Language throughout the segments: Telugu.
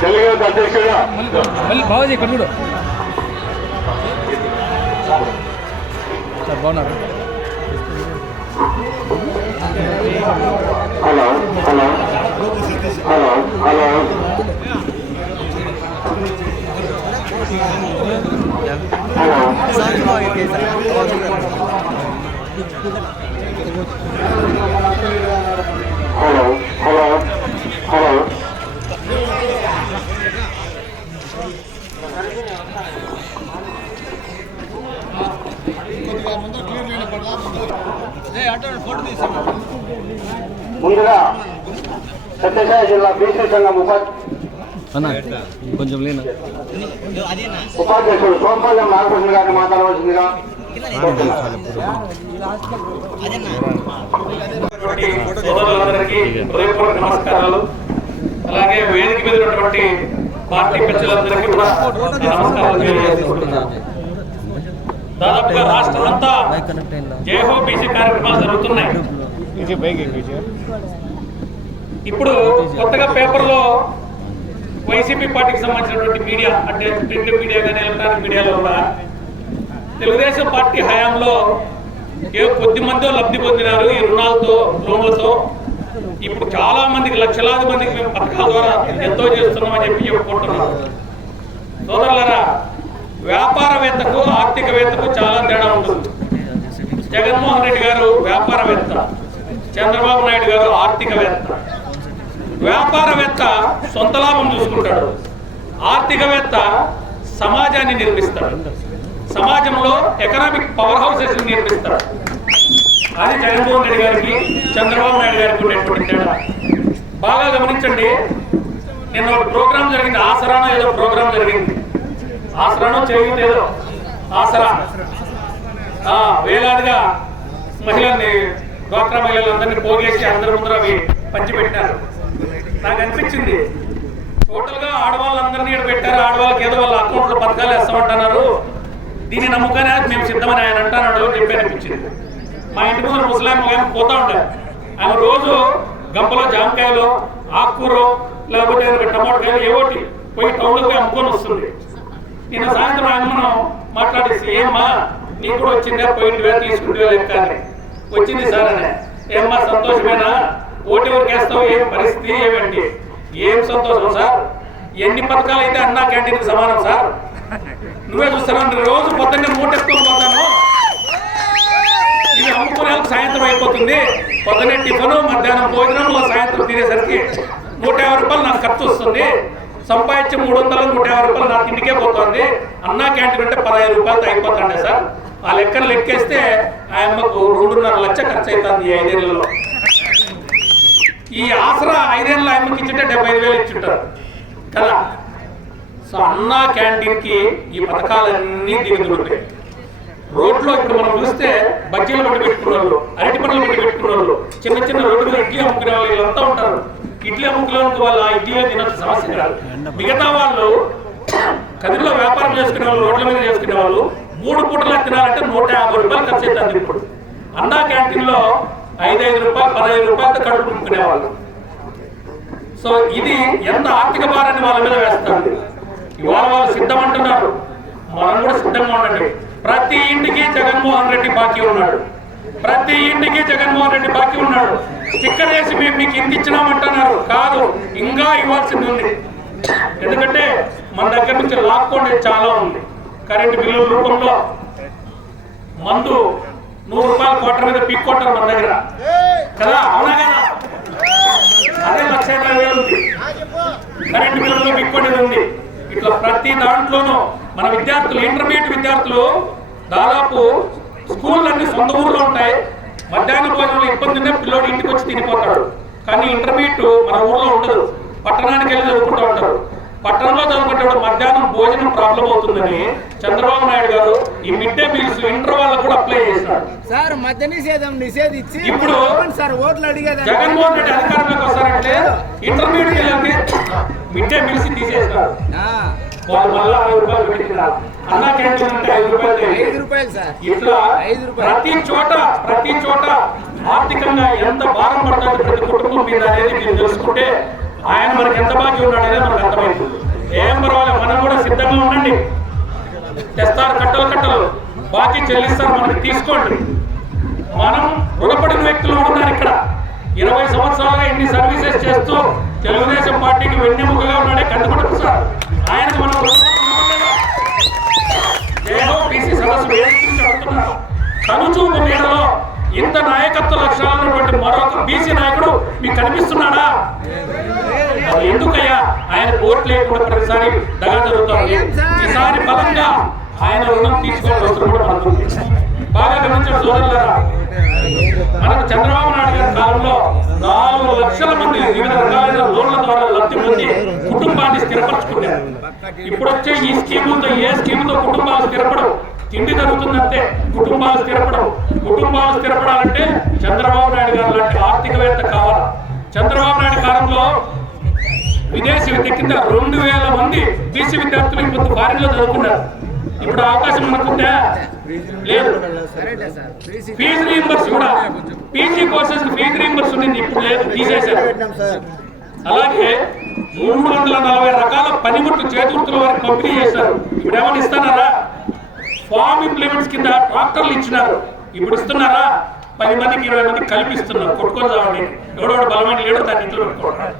తెలుగు అధ్యక్షుడు బాబాజీ ఇక్కడ చూడు సార్ బాగున్నారు. Hello hello hello hello hello hello hello ముందుగా సత్యసాయి జిల్లా బీసీ సంఘం కొంచెం లేనా ఉపాధ్యక్షుడు సోంపల్లి నాగకృష్ణ గారిని మాట్లాడవలసిందిగా సోదరులందరికీ హృదయపూర్వక నమస్కారాలు. అలాగే వేదిక మీద ఉన్నటువంటి పార్టీ పెద్దలందరికీ కూడా నమస్కారాలు తెలియజేస్తున్నాను. దాదాపుగా రాష్ట్రం అంతా జయహో బీసీ కార్యక్రమాలు జరుగుతున్నాయి. ఇప్పుడు కొత్తగా పేపర్లో వైసీపీ పార్టీకి సంబంధించినటువంటి మీడియా అంటే ప్రింట్ మీడియా కానీ ఎలక్ట్రానిక్ మీడియాలో కూడా తెలుగుదేశం పార్టీ హయాంలో కొద్ది మంది లబ్ధి పొందినారు ఈ రుణాలతో లోన్లతో. ఇప్పుడు చాలా మందికి లక్షలాది మందికి మేము పథకాల ద్వారా ఎంతో చేస్తున్నామని చెప్పి చెప్పుకుంటున్నాం. సోదరులారా, వ్యాపారవేత్తకు ఆర్థికవేత్తకు చాలా తేడా ఉంటుంది. జగన్మోహన్ రెడ్డి గారు వ్యాపారవేత్త, చంద్రబాబు నాయుడు గారు ఆర్థికవేత్త. వ్యాపారవేత్త సొంత లాభం చూసుకుంటాడు, ఆర్థికవేత్త సమాజాన్ని నిర్మిస్తాడు, సమాజంలో ఎకనామిక్ పవర్ హౌసెస్ నిర్మిస్తాడు. అది జగన్మోహన్ రెడ్డి గారికి చంద్రబాబు నాయుడు గారికి ఉండేటువంటి తేడా. బాగా గమనించండి. నిన్న ఒక ప్రోగ్రాం జరిగింది, ఆసరానో ఏదో ప్రోగ్రాం జరిగింది. ఆసరానో చేయలేదు, ఆసరా వేలాదిగా మహిళల్ని, డ్వాక్రా మహిళలందరినీ పోగేసి అందరి ముందర అవి పంచిపెట్టినారు. నాకు అనిపించింది, టోటల్గా ఆడవాళ్ళందరినీ ఇక్కడ పెట్టారు, ఆడవాళ్ళకి ఏదో వాళ్ళ అకౌంట్లో పథకాలు వేస్తామంటున్నారు, దీన్ని నమ్ముకనే మేము సిద్ధమని ఆయన అంటున్నాడు అని చెప్పి అనిపించింది. మా ఇంటి ముందు ముసలాం ఆయన పోతా ఉంటారు. ఆమె రోజు గంపలో జామకాయలు, ఆకుకూరలు, లేకపోతే టమాటోకాయలు ఏవోటి పోయి టౌన్లో పోయి అమ్ముకొని వస్తుంది. నిన్న సాయంత్రం ఆయన మనం మాట్లాడేసి, ఏమ్మా నీకు కూడా వచ్చిందా, పోయింటివే తీసుకుంటే లెక్క అని. వచ్చింది సార్ అని. ఏమ్మా సంతోషమేనా, ఓటు ఎవరికి వేస్తావు, ఏం పరిస్థితి ఏమండి? ఏం సంతోషం సార్, ఎన్ని పథకాలు అయితే అన్నా క్యాంటీన్కి సమానం సార్. నువ్వే చూస్తున్నావు, రోజు పొద్దున్నే మూటెత్తుకొని పోతాను, ఇవి అమ్ముకునే సాయంత్రం అయిపోతుంది. పొద్దున్నే టిఫను, మధ్యాహ్నం భోజనం, సాయంత్రం తినేసరికి 150 రూపాయలు నాకు ఖర్చు వస్తుంది. సంపాదించి 300, 150 రూపాయలు నాకు ఇంటికే పోతుంది. అన్నా క్యాంటీన్ అంటే 15 రూపాయలతో అయిపోతుండే సార్. ఆ లెక్కను లెక్కేస్తే ఆయమ్మకు 2.5 లక్షలు ఖర్చు అవుతుంది ఈ 5 ఏళ్లలో. ఈ ఆసరా 5 ఏళ్ళ ఆయమ్మకి ఇచ్చింటే 75,000 ఇచ్చింటారు కదా. సో అన్నా క్యాంటీన్కి ఈ పథకాలన్నీ దిగుతుంటాయి. రోడ్లో ఇప్పుడు మనం చూస్తే బజ్జీలు పట్టి పెట్టుకున్న వాళ్ళు, అరటి పండ్లు పట్టి పెట్టుకున్న వాళ్ళు, చిన్న చిన్న రోడ్డు మీద ఇడ్లీ అమ్ముకునే వాళ్ళు వీళ్ళంతా ఉంటారు. ఇడ్లీ అమ్ముకునే వాళ్ళ ఇడ్లీ తినొచ్చు సమస్య కాదు. మిగతా వాళ్ళు కదిరిలో వ్యాపారం చేసుకునే వాళ్ళు, రోడ్ల మీద చేసుకునే వాళ్ళు 3 పూటలా తినాలంటే 150 రూపాయలు ఖర్చు అవుతుంది. ఇప్పుడు అన్నా క్యాంటీన్లో 5 రూపాయలు 15 రూపాయలతో కడుపు నింపుకునేవాళ్ళు. సో ఇది ఎంత ఆర్థిక భారాన్ని వాళ్ళ మీద వేస్తుంది. ఇవాళ వాళ్ళు సిద్ధం అంటున్నారు, మనం కూడా సిద్ధంగా ఉండండి. ప్రతి ఇంటికి జగన్మోహన్ రెడ్డి బాకీ ఉన్నాడు, ప్రతి ఇంటికి జగన్మోహన్ రెడ్డి బాకీ ఉన్నాడు. స్టిక్కర్ వేసి మేము మీకు ఇంత ఇచ్చినామంటున్నారు, కాదు ఇంకా ఇవ్వాల్సింది ఉంది. ఎందుకంటే మన దగ్గర నుంచి లాక్కోండి చాలా ఉంది. కరెంటు బిల్లుల రూపంలో మందు 100 రూపాయల క్వార్టర్ మీద పీక్కొట్టారు మన దగ్గర కదా, అవునా కదా? అదే 1,50,000 ఉంది. కరెంటు బిల్లులో పీక్కొనేది ఉంది. ఇట్లా ప్రతి దాంట్లోనూ మన విద్యార్థులు, ఇంటర్మీడియట్ విద్యార్థులు దాదాపు స్కూళ్ళన్నీ సొంత ఊర్లో ఉంటాయి. మధ్యాహ్న భోజనంలో ఇబ్బంది ఉంటే పిల్లోడు ఇంటికి వచ్చి తినిపోతాడు. కానీ ఇంటర్మీడియట్ మన ఊర్లో ఉండదు, పట్టణానికి వెళ్ళి చదువుకుంటూ ఉంటారు. పట్టణంలో చదువుకుంటే మధ్యాహ్నం భోజనం ప్రాబ్లం అవుతుందని చంద్రబాబు నాయుడు గారు ఈ మిడ్ డే మీల్స్ ఇంటర్ వాళ్ళకు కూడా అప్లై చేశారు. సార్ మధ్య నిషేధం నిషేధించి ఇప్పుడు సార్ ఓట్లు అడిగేది జగన్మోహన్ రెడ్డి అధికారంలోకి వస్తారంటే ఇంటర్మీడియట్ వెళ్ళండి మిడ్ డే మీల్స్ తీసేస్తారు. వాళ్ళు మళ్ళీ 60 రూపాయలు పెట్టించారు. అన్నా క్యాంటీన్ అంటే 5 రూపాయలు. 5 రూపాయలు సార్. ఇట్లా 5 రూపాయలు. ప్రతి చోట ఆర్థికంగా ఎంత భారం పడుతుంది ప్రతి కుటుంబం మీద అనేది మీరు తెలుసుకుంటే ఆయన మనకి ఎంత బాకీ ఉన్నాడనేది మనకు అర్థమవుతుంది. ఏం పర్వాలేదు, మనం కూడా సిద్ధంగా ఉండండి. తెస్తారు కట్టలు బాకీ చెల్లిస్తారు, మనకి తీసుకోండి. మనం రుణపడిన వ్యక్తులు ఉన్నారు ఇక్కడ. 20 సంవత్సరాలుగా ఇన్ని సర్వీసెస్ చేస్తూ తెలుగుదేశం పార్టీకి వెన్నెముకగా ఉన్నాడే కందుకుంటారు సార్. ఆయనకు మనం బీసీ సదస్సు అడుగుతున్నారు. కనుచూపు మేడలో ఇంత నాయకత్వ లక్షణాలు ఉన్నటువంటి మరొక బీసీ నాయకుడు మీకు కనిపిస్తున్నాడా? ఎందుకయ్యా ఆయన ఓట్లు లేకుండా ప్రతిసారి దగా జరుగుతుంది. ఈసారి బలంగా ఆయన రుణం తీసుకోవాల్సిన అవసరం కూడా మనకు బాగా గమనించిన సోదరులారా, మనకు చంద్రబాబు నాయుడు గారి కాలంలో 4 లక్షల మంది వివిధ రకాలైన లోన్ల ద్వారా లబ్ధి పొంది కుటుంబాన్ని స్థిరపరచుకున్నారు. ఇప్పుడు వచ్చే ఈ స్కీములతో ఏ స్కీముతో కుటుంబాలు స్థిరపడవు. తిండి జరుగుతుందంటే కుటుంబాలు స్థిరపడాలంటే చంద్రబాబు నాయుడు గారు లాంటి ఆర్థికవేత్త కావాలి. చంద్రబాబు నాయుడు కాలంలో విదేశీ విద్య కింద 2000 మంది బీసీ విద్యార్థులు ఇప్పుడు ఫారిన్ లో చదువుకున్నారు. ఇప్పుడు అవకాశం మనకుంటే లేదు. ఫీజు రీయింబర్స్ కూడా పీజీ కోర్సెస్ ఫీజు రీయింబర్స్ ఉంది, ఇప్పుడు లేదు, తీసేశారు. అలాగే 340 రకాల పనిముట్లు చేతివృత్తుల వరకు పంపిణీ చేశారు. ఇప్పుడు ఏమైనా ఇస్తున్నారా? ఫార్మ్ ఇంప్లిమెంట్స్ కింద ట్రాక్టర్లు ఇచ్చినారు. ఇప్పుడు ఇస్తున్నారా? 10 మందికి 20 మందికి కల్పిస్తున్నారు. కొట్టుకొని చావండి, ఎవడోడు బలమైన లేడు దాన్ని ఇంట్లో పెట్టుకోవడం.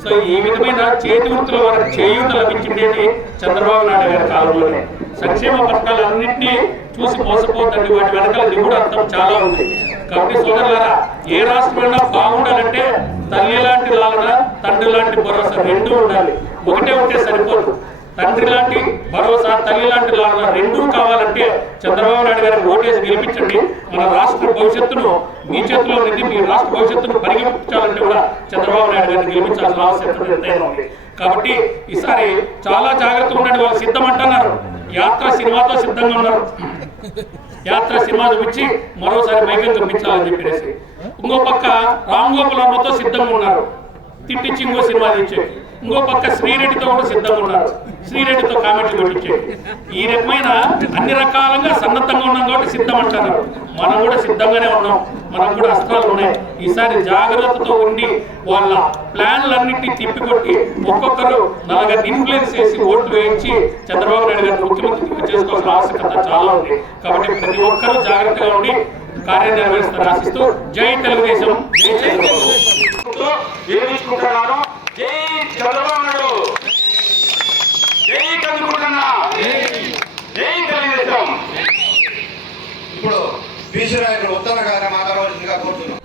సో ఈ విధమైన చేతి వృత్తుల వరకు చేయూత లభించింది చంద్రబాబు నాయుడు గారి కాలంలోనే. సంక్షేమ పథకాలన్నింటినీ చూసి మోసపోతండి, వాటి వెనకాల నిగుడు అర్థం చాలా ఉంది. కాబట్టి సోదరులారా, ఏ రాష్ట్రమైనా బాగుండాలంటే తల్లి లాంటి లాలన, తండ్రి లాంటి భరోసా రెండూ ఉండాలి. ఒకటే ఉంటే సరిపోదు. తండ్రి లాంటి భరోసా, తల్లి లాంటి లాలన రెండూ కావాలంటే చంద్రబాబు నాయుడు గారిని ఓటేసి గెలిపించండి. మన రాష్ట్ర భవిష్యత్తును మీ చేతిలో ఉంది. మీ రాష్ట్ర భవిష్యత్తును పరిగెత్తించాలంటే కూడా చంద్రబాబు నాయుడు గారిని గెలిపించాల్సిన ఆవశ్యకత ఎంతైనా ఉంది. కాబట్టి ఈసారి చాలా జాగ్రత్తగా ఉండండి. వాళ్ళు సిద్ధం అంటున్నారు, యాత్ర సినిమాతో సిద్ధంగా ఉన్నారు. యాత్ర సినిమా చూపించి మరోసారి మైకం చూపించాలని చెప్పేసి ఇంకో పక్క రామ్ గోపాల్ వర్మతో సిద్ధంగా ఉన్నారు, తిట్టించి ఇంకో సినిమా తెచ్చేది. ఇంకో పక్క శ్రీరెడ్డితో కూడా సిద్ధంగా ఉన్నారు, శ్రీరెడ్డితో కామెంట్లు కొట్టించేది. ఈ రకమైన అన్ని రకాలుగా సన్నద్ధంగా ఉన్నాం కాబట్టి సిద్ధం అంటున్నారు. మనం కూడా సిద్ధంగానే ఉన్నాం, మనం కూడా అస్త్రాలు ఉన్నాయి. ఈసారి జాగ్రత్తతో ఉండి వాళ్ళ ప్లాన్లన్నింటినీ తిప్పికొట్టి ఒక్కొక్కరు 4 ఇన్ఫ్లుయెన్స్ చేసి ఓట్లు వేయించి చంద్రబాబు నాయుడు గారిని ముఖ్యమంత్రి చేసుకోవాల్సిన ఆవశ్యకత చాలా ఉంది. కాబట్టి ప్రతి ఒక్కరూ జాగ్రత్తగా ఉండి కార్యనిర్వహిస్తారు ఆశిస్తూ జై తెలుగుదేశం, జై చంద్రబాబు. జై చంద్రబాబు నాయుడు, జై కందుకుంటున్న, జై తెలుగుదేశం. ఇప్పుడు బీసీ నాయకుడు ఉత్తమ గారిని మాట్లాడవలసిందిగా కోరుతున్నాం.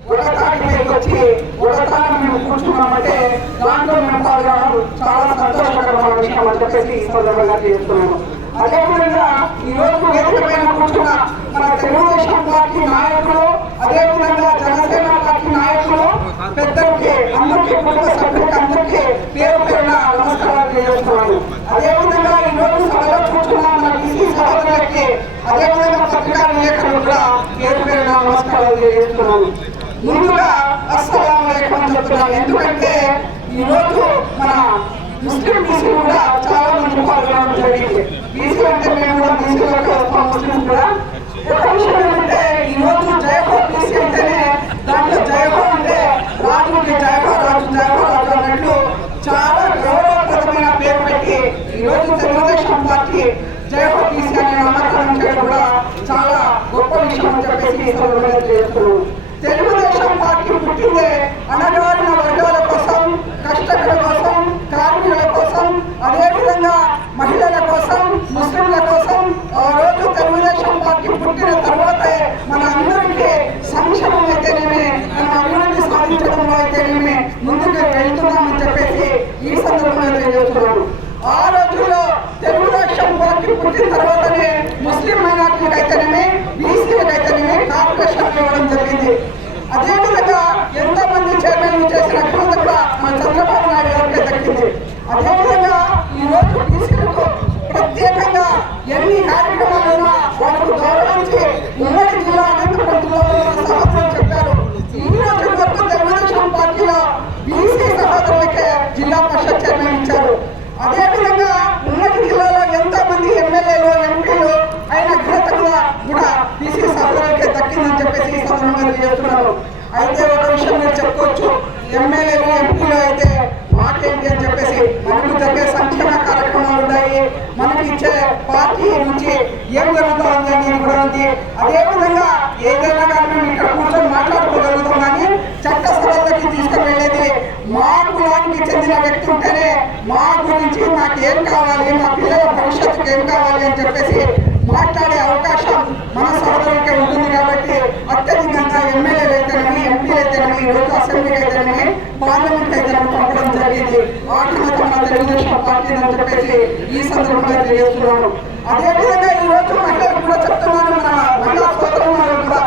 కూర్చున్నామంటే దాంట్లో మేము పాల్గొనడం చాలా సంతోషకరమైన విషయం అని చెప్పేసి ఈ సందర్భంగా చేస్తున్నాము. అదేవిధంగా ఈ రోజు వేదికపైన కూర్చున్న మన తెలుగుదేశం పార్టీ నాయకులు, అదేవిధంగా జనసేన పార్టీ నాయకులు, పెద్దలకి, అందరికీ, కుటుంబ సభ్యులకి అందరికీ పేరు పేరున నమస్కారాలు తెలియజేస్తున్నాను. అదేవిధంగా ఈ రోజు సభలో కూర్చున్న మన బీసీ సహోదరులకి, అదేవిధంగా పత్రికా విలేకరులు కూడా పేరు పేరున నమస్కారాలు తెలియజేస్తున్నాను. ముందుగా అస్సలాము అలైకుం అని చెప్తున్నాను. ఎందుకంటే ఈ రోజు మన ముస్లిం బీసీలు కూడా చాలా మంది పాల్గొనడం జరిగింది. బీసీ అంటే మేము కూడా బీసీలకు వస్తాం, ముస్లిం కూడా. ఒక విషయం ఏంటంటే ఈ రోజు జయహో బీసీ అంటేనే దాంట్లో జయహో అంటే రాజుకి జయహో రాజు, జయహో రాజు అన్నట్లు చాలా గౌరవప్రదమైన పేరు పెట్టి ఈ రోజు తెలుగుదేశం పార్టీ జయహో బీసీ అనే నామకరణం చేయడం కూడా చాలా గొప్ప విషయం అని చెప్పేసి ఈ సందర్భంగా చేస్తున్నాను. తెలుగుదేశం పార్టీ పుట్టిందే అణగారిన వర్గాల కోసం, కష్టకుల కోసం, కార్మికుల కోసం, అదేవిధంగా మహిళల కోసం, ముస్లింల కోసం. ఆ రోజు తెలుగుదేశం పార్టీ పుట్టిన తర్వాతే మన అందరికీ సంక్షేమం అయితేనేమి, మన అభివృద్ధి సాధించడంలో అయితేనేమి ముందుకు వెళ్తున్నామని చెప్పేసి ఈ సందర్భంగా తెలియజేస్తున్నాను. ఆ రోజుల్లో తెలుగుదేశం పార్టీ పుట్టిన తర్వాతనే ముస్లిం మైనార్టీలకు అయితేనేమి, బీసీలకు అయితేనేమి కార్పొరేషన్లు ఇవ్వడం జరిగింది. వచ్చిందని చెప్పేసి ఈ సందర్భంగా చేస్తున్నారు. అయితే ఒక విషయం మీరు చెప్పుకోవచ్చు, ఎమ్మెల్యేలు ఎంపీలు అయితే మాకేంటి అని చెప్పేసి మనకు జరిగే సంక్షేమ కార్యక్రమాలు ఉన్నాయి, మనకి ఇచ్చే పార్టీ నుంచి ఏం జరుగుతుంది అని కూడా ఉంది. అదేవిధంగా ఏదైనా కానీ మేము ఇక్కడ కూర్చొని మాట్లాడుకోగలుగుతాం, కానీ చట్ట సభలకి తీసుకువెళ్ళేది మా కులానికి చెందిన వ్యక్తి ఉంటేనే మా గురించి నాకు ఏం కావాలి, మా పిల్లల భవిష్యత్తుకు ఏం కావాలి అని చెప్పేసి మాట్లాడే అవకాశం మన సోదరులకే ఉంటుంది. కాబట్టి అత్యధికంగా ఎమ్మెల్యేలు అయితేనేమి, ఎంపీలు అయితేనేమి, ఈరోజు అసెంబ్లీకి అయితేనేమి, పార్లమెంట్ అయితేనేమి పంపడం జరిగింది. వాటిని మన తెలుగుదేశం పార్టీ అని చెప్పేసి ఈ సందర్భంగా తెలియజేస్తున్నాను. అదేవిధంగా ఈ రోజు మహిళలు కూడా చెప్తున్నాను, మన మహిళా సోదరులు కూడా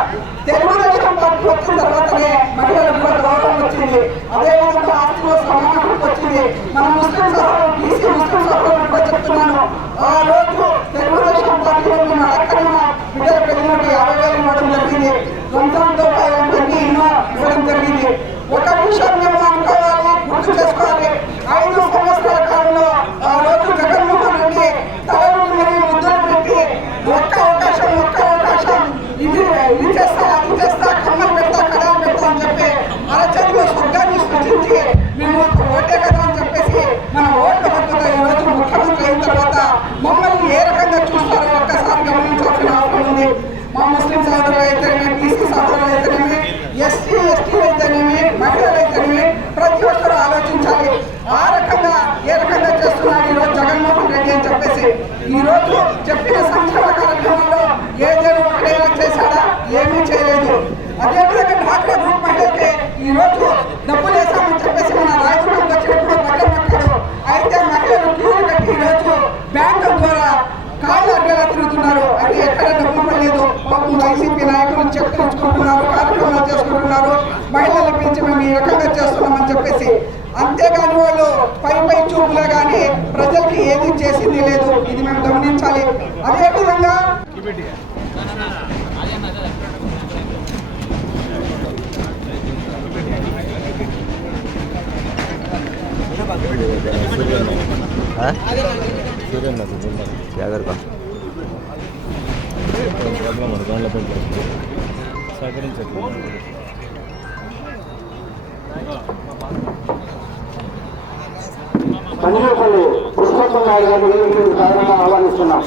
తెలుగుదేశం పార్టీ వచ్చిన తర్వాతనే మహిళలకు కూడా గౌరవం వచ్చింది. అదేవిధంగా ఆస్తిలో సమానం వచ్చింది. మన ముస్లిం సోదరులు, బీసీ ముస్లిం సోదరులు కూడా చెప్తున్నాను, ఆ రోజు తెలుగుదేశం పార్టీలో మేము అక్కడైనా బిడ్డల పెళ్లికి 50,000 ఇవ్వడం జరిగింది. రంజాన్తో అన్ని ఇవ్వడం జరిగింది. ఒక విషయం మేము అనుకోవాలి, గుర్తు చేసుకోవాలి, 5 సంవత్సరాల కాలంలో ఆ రోజు జగన్మోహన్ రెడ్డి తలలు ముద్రలు పెట్టి ఒక్క అవకాశం ఇది చేస్తా కమ్మలు పెడతా కడాలు పెడతా అని చెప్పి అరచేతిలో స్వర్గాన్ని సృష్టించి మేము ఓటే కదా అని చెప్పేసి మన ఓట్ల పద్ధతిలో ఈ రోజు ముఖ్యమంత్రి అయిన తర్వాత మమ్మల్ని ఏ రకంగా చూస్తారో ఒక్కసారి గమనించాల్సిన అవసరం ఉంది. మా ముస్లిం సోదరులు అయితేనేమి, బీసీ సోదరులు అయితేనేమి, ఎస్టీలు అయితేనేమి, మహిళలు అయితేనేమి, ప్రతి ఒక్కరూ ఆలోచించాలి. ఆ రకంగా ఏ రకంగా చేస్తున్నాడు ఈరోజు జగన్మోహన్ రెడ్డి అని చెప్పేసి ఈ రోజు చెప్పిన సంక్షేమ కార్యక్రమంలో ఏదైనా ఒకటైనా చేశాడా? ఏమీ చేయలేదు. అదేవిధంగా డాక్టర్ గ్రూప్ మహిళకి ఈ రోజు డబ్బులు వేసామని చెప్పేసి మన రాజకీయం వచ్చినప్పుడు పక్కనట్టాడు. అయితే మహిళలు క్యూలు కట్టి ఈ రోజు బ్యాంకుల ద్వారా కాళ్ళు అడ్డగా తిరుగుతున్నారు. అది ఎక్కడ డబ్బు పడలేదు. పాపం వైసీపీ నాయకులు చెక్ తెచ్చుకుంటున్నారు, కార్యక్రమాలు చేసుకుంటున్నారు, మహిళలు పిలిచి మేము ఈ రకంగా చేస్తున్నామని చెప్పేసి. అంతేగాని వాళ్ళు పై చూపులే కానీ ప్రజలకి ఏది చేసింది లేదు. ఇది మేము గమనించాలి. అదేవిధంగా సంజీవపల్లి పుష్పత్వం నాయుడు గారిని సాధారణంగా ఆహ్వానిస్తున్నాం.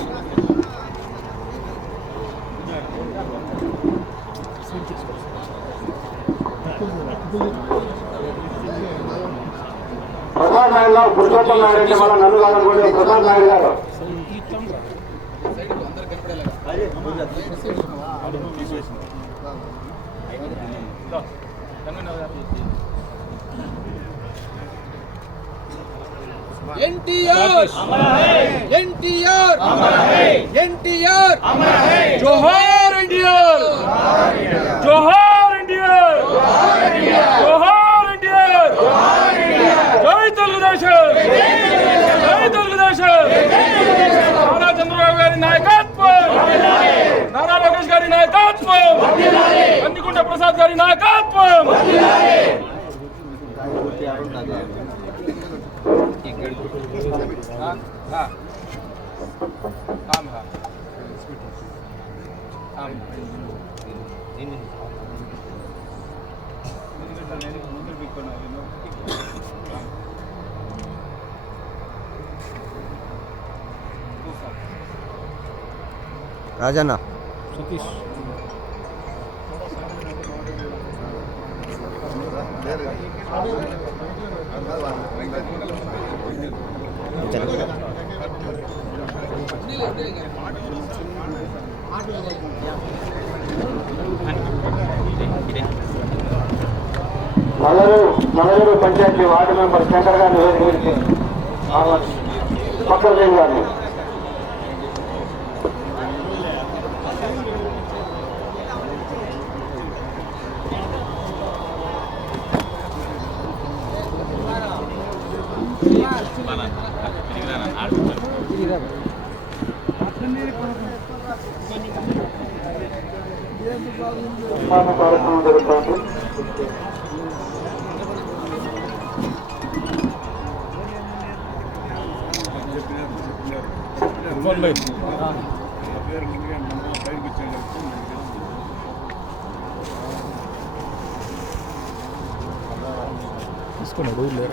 ప్రసాద్ నాయుడులో పుష్పత్వం నాయుడు అంటే మన నన్నుగారు కూడా ప్రసాద్ నాయుడు గారు. ఎన్టీఆర్ ఎన్టీఆర్ ఎన్టీఆర్ జోహార్ ఎన్టీఆర్, జోహార్ ఎన్టీఆర్, జోహార్ ఎన్టీఆర్, జై తెలుగుదేశం, జై తెలుగుదేశం. నారా చంద్రబాబు గారి నాయకత్వం, నారా లోకేష్ గారి నాయకత్వం, కందికుంట ప్రసాద్ గారి నాయకత్వం. రాజన్న సతీష్ నగరు పంచాయతీ వార్డు మెంబర్ శంకర్ గారిని వేదిక పక్కన గారిని కార్యక్రమం జరుగుతుంది. తీసుకున్నాడు ఊర్లో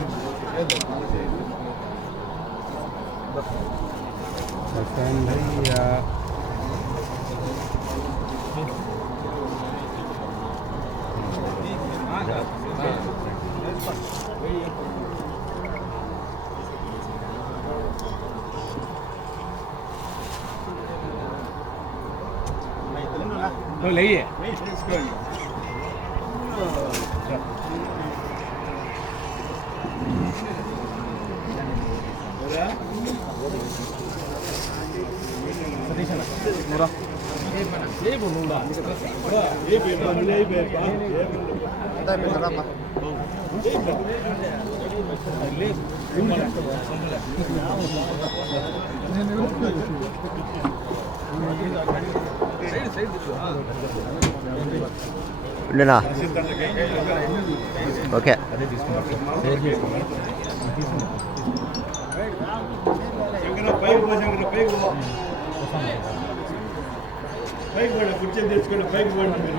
లేయే ఉండేనా ఓకే కుర్చీ తెచ్చుకుని పైకి పోండి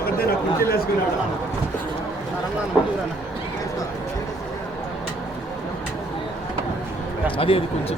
ఒకటే నా కుర్చీలు వేసుకున్నాడు అది కొంచెం